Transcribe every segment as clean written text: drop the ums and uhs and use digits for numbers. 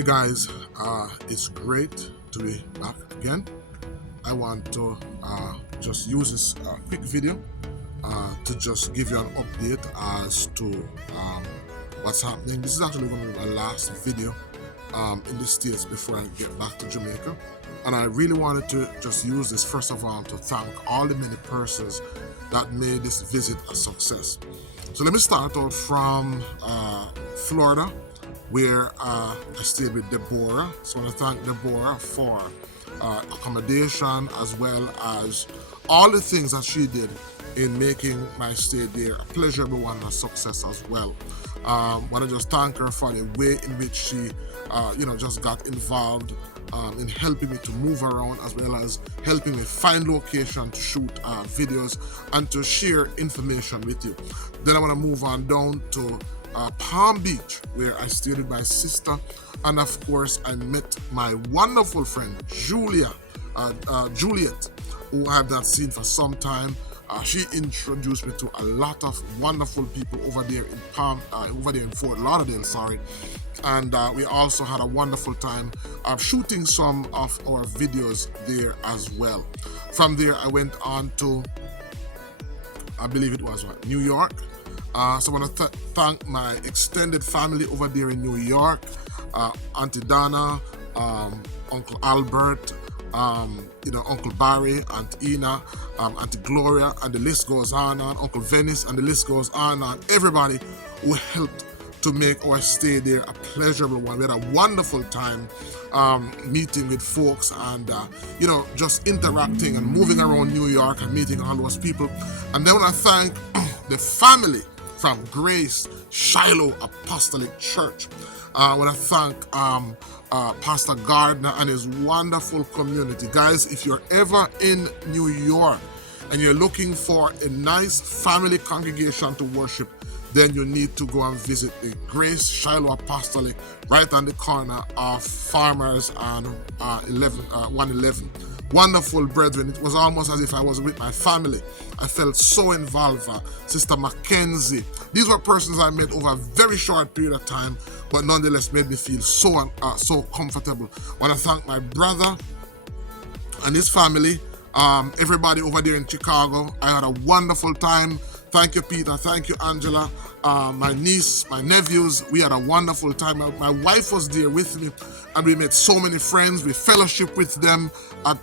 Hey guys, it's great to be back again. I want to just use this quick video to just give you an update as to um, what's happening. This is actually going to be my last video in the States before I get back to Jamaica. And I really wanted to just use this first of all to thank all the many persons that made this visit a success. So let me start out from Florida, where I stayed with Deborah. So I want to thank Deborah for accommodation as well as all the things that she did in making my stay there a pleasurable one and a success as well. Want to just thank her for the way in which she, just got involved in helping me to move around as well as helping me find location to shoot videos and to share information with you. Then I want to move on down to Palm Beach, where I stayed with my sister, and of course I met my wonderful friend Juliet, who I have not seen for some time. She introduced me to a lot of wonderful people over there in Fort Lauderdale, and we also had a wonderful time shooting some of our videos there as well. From there, I went on to, I believe it was New York. So I want to thank my extended family over there in New York, Auntie Donna, Uncle Albert, Uncle Barry, Aunt Ina, Auntie Gloria, and the list goes on, Uncle Venice, and the list goes on. Everybody who helped to make our stay there a pleasurable one. We had a wonderful time meeting with folks and, just interacting and moving around New York and meeting all those people. And then I want to thank the family from Grace Shiloh Apostolic Church. I want to thank Pastor Gardner and his wonderful community. Guys, if you're ever in New York and you're looking for a nice family congregation to worship, then you need to go and visit the Grace Shiloh Apostolic right on the corner of Farmers and 111. Wonderful brethren. It was almost as if I was with my family. I felt so involved. Sister Mackenzie. These were persons I met over a very short period of time, but nonetheless made me feel so comfortable. I want to thank my brother and his family. Everybody over there in Chicago. I had a wonderful time. Thank you, Peter. Thank you, Angela. My niece, my nephews, we had a wonderful time. My wife was there with me, and we met so many friends. We fellowship with them at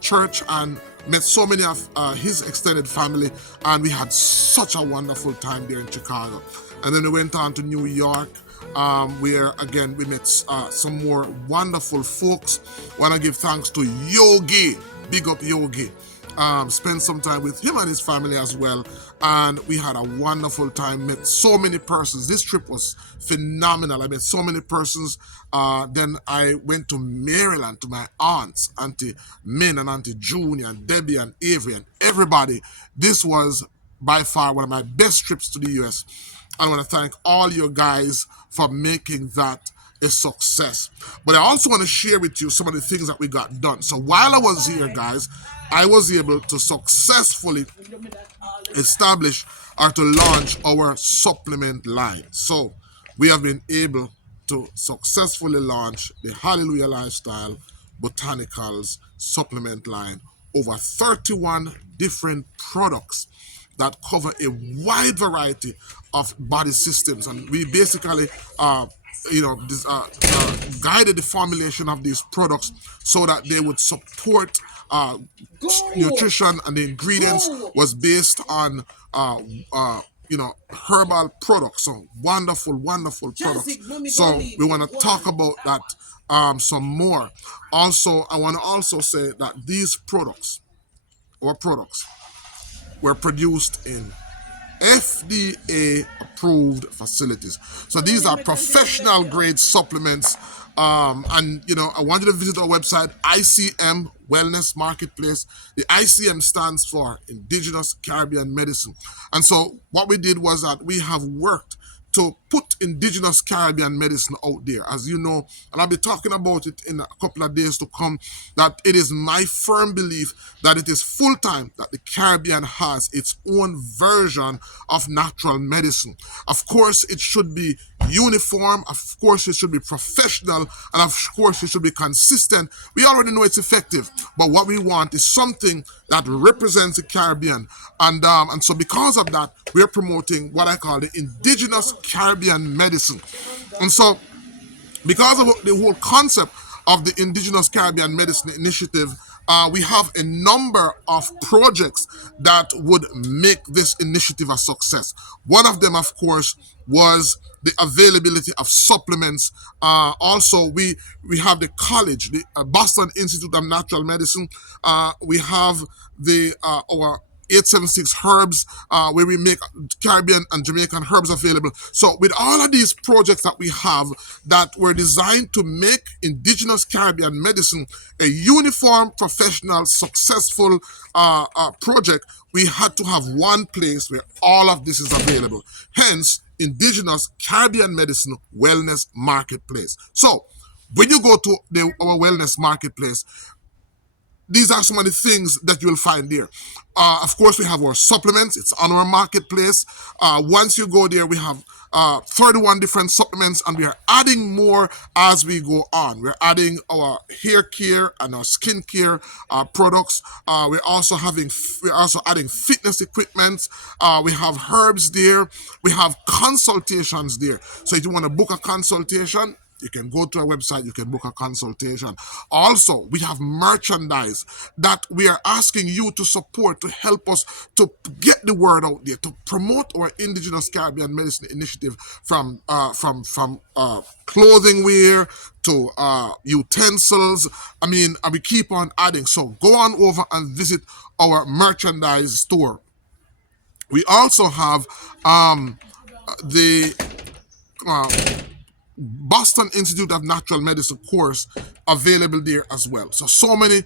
church, and met so many of his extended family, and we had such a wonderful time there in Chicago. And then we went on to New York, where again we met some more wonderful folks. Want to give thanks to Yogi. Big up Yogi. Spent some time with him and his family as well, and we had a wonderful time. Met so many persons. This trip was phenomenal. I met so many persons. Then I went to Maryland to my aunts, Auntie Min and Auntie Junior and Debbie and Avery and everybody. This was by far one of my best trips to the US. I want to thank all you guys for making that a success. But I also want to share with you some of the things that we got done. So while I was here, guys, I was able to successfully establish or to launch our supplement line. So we have been able to successfully launch the Hallelujah Lifestyle Botanicals supplement line. Over 31 different products that cover a wide variety of body systems. And we basically guided the formulation of these products so that they would support nutrition, and the ingredients was based on herbal products. So wonderful products. So we want to talk about that some more. Also, I want to also say that these products were produced in FDA approved facilities. So these are professional grade supplements. And I want you to visit our website, ICM Wellness Marketplace. The ICM stands for Indigenous Caribbean Medicine. And so what we did was that we have worked to put indigenous Caribbean medicine out there, as you know, and I'll be talking about it in a couple of days to come, that it is my firm belief that it is full time that the Caribbean has its own version of natural medicine. Of course, it should be uniform. Of course, it should be professional, and of course, it should be consistent. We already know it's effective, but what we want is something that represents the Caribbean, and so because of that, we're promoting what I call the indigenous Caribbean medicine, and so because of the whole concept of the Indigenous Caribbean Medicine Initiative, we have a number of projects that would make this initiative a success. One of them, of course, was the availability of supplements. Also, we have the college, the Boston Institute of Natural Medicine. We have the our 876 herbs, where we make Caribbean and Jamaican herbs available. So with all of these projects that we have that were designed to make indigenous Caribbean medicine a uniform, professional, successful project, we had to have one place where all of this is available. Hence, Indigenous Caribbean Medicine Wellness Marketplace. So when you go to our wellness marketplace, these are some of the things that you'll find there. Of course, we have our supplements. It's on our marketplace. Once you go there, we have 31 different supplements, and we are adding more as we go on. We're adding our hair care and our skin care products. We're also adding fitness equipment. We have herbs there. We have consultations there. So if you want to book a consultation, you can go to our website, you can book a consultation. Also, we have merchandise that we are asking you to support to help us to get the word out there, to promote our Indigenous Caribbean Medicine Initiative from clothing wear to utensils. I mean, and we keep on adding. So go on over and visit our merchandise store. We also have the Boston Institute of Natural Medicine course available there as well. So many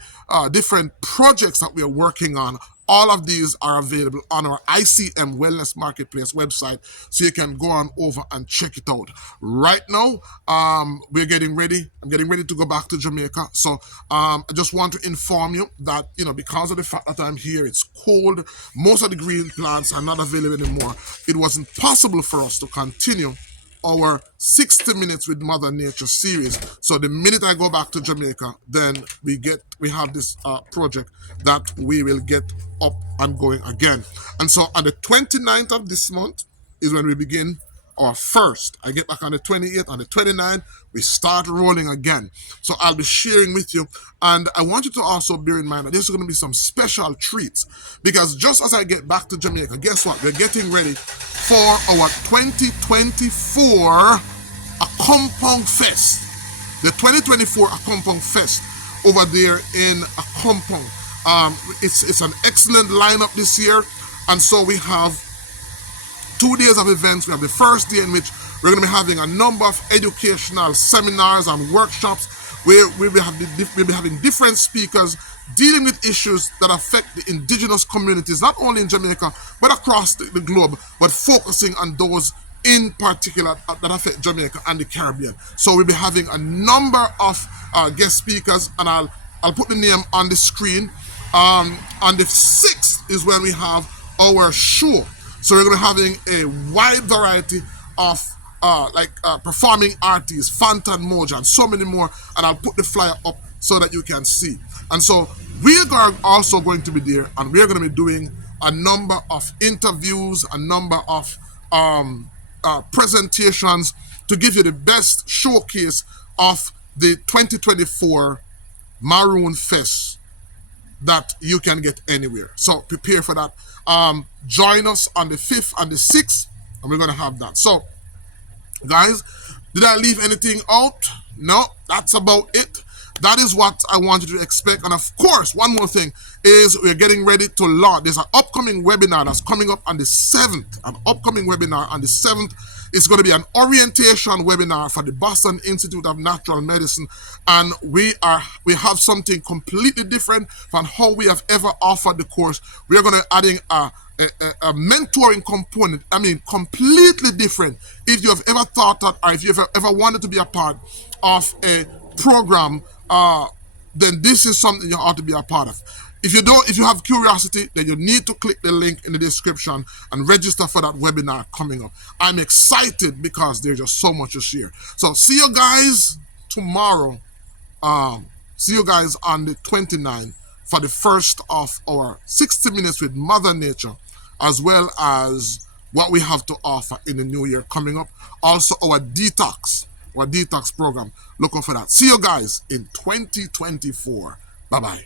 different projects that we are working on. All of these are available on our ICM Wellness Marketplace website, so you can go on over and check it out. Right now, we're getting ready. I'm getting ready to go back to Jamaica. So I just want to inform you that, because of the fact that I'm here, it's cold. Most of the green plants are not available anymore. It wasn't possible for us to continue our 60 Minutes with Mother Nature series. So the minute I go back to Jamaica, then we have this project that we will get up and going again. And so on the 29th of this month is when we begin our first. I get back on the 28th. On the 29th, we start rolling again. So I'll be sharing with you. And I want you to also bear in mind that there's going to be some special treats, because just as I get back to Jamaica, guess what? We're getting ready for our 2024 Compound Fest. The 2024 Compound Fest over there in a compound. It's an excellent lineup this year. And so we have 2 days of events. We have the first day in which we're going to be having a number of educational seminars and workshops where we'll be having different speakers dealing with issues that affect the indigenous communities, not only in Jamaica, but across the globe, but focusing on those in particular that affect Jamaica and the Caribbean. So we'll be having a number of guest speakers, and I'll put the name on the screen. On the 6th is when we have our show. So we're going to be having a wide variety of performing artists, Fanta and Moja, and so many more. And I'll put the flyer up so that you can see. And so we're also going to be there, and we're going to be doing a number of interviews, a number of presentations to give you the best showcase of the 2024 Maroon Fest that you can get anywhere. So prepare for that. Join us on the 5th and the 6th, and we're going to have that. So, guys, did I leave anything out? No, that's about it. That is what I want you to expect. And of course, one more thing is we're getting ready to launch. There's an upcoming webinar that's coming up on the 7th. An upcoming webinar on the 7th. It's going to be an orientation webinar for the Boston Institute of Natural Medicine. And we have something completely different from how we have ever offered the course. We are going to adding a mentoring component. I mean, completely different. If you have ever thought that, or if you've ever wanted to be a part of a program, then this is something you ought to be a part of. If you have curiosity, then you need to click the link in the description and register for that webinar coming up. I'm excited because there's just so much to share. So see you guys tomorrow. See you guys on the 29th for the first of our 60 minutes with Mother Nature, as well as what we have to offer in the new year coming up. Also our detox program. Look out for that. See you guys in 2024. Bye-bye.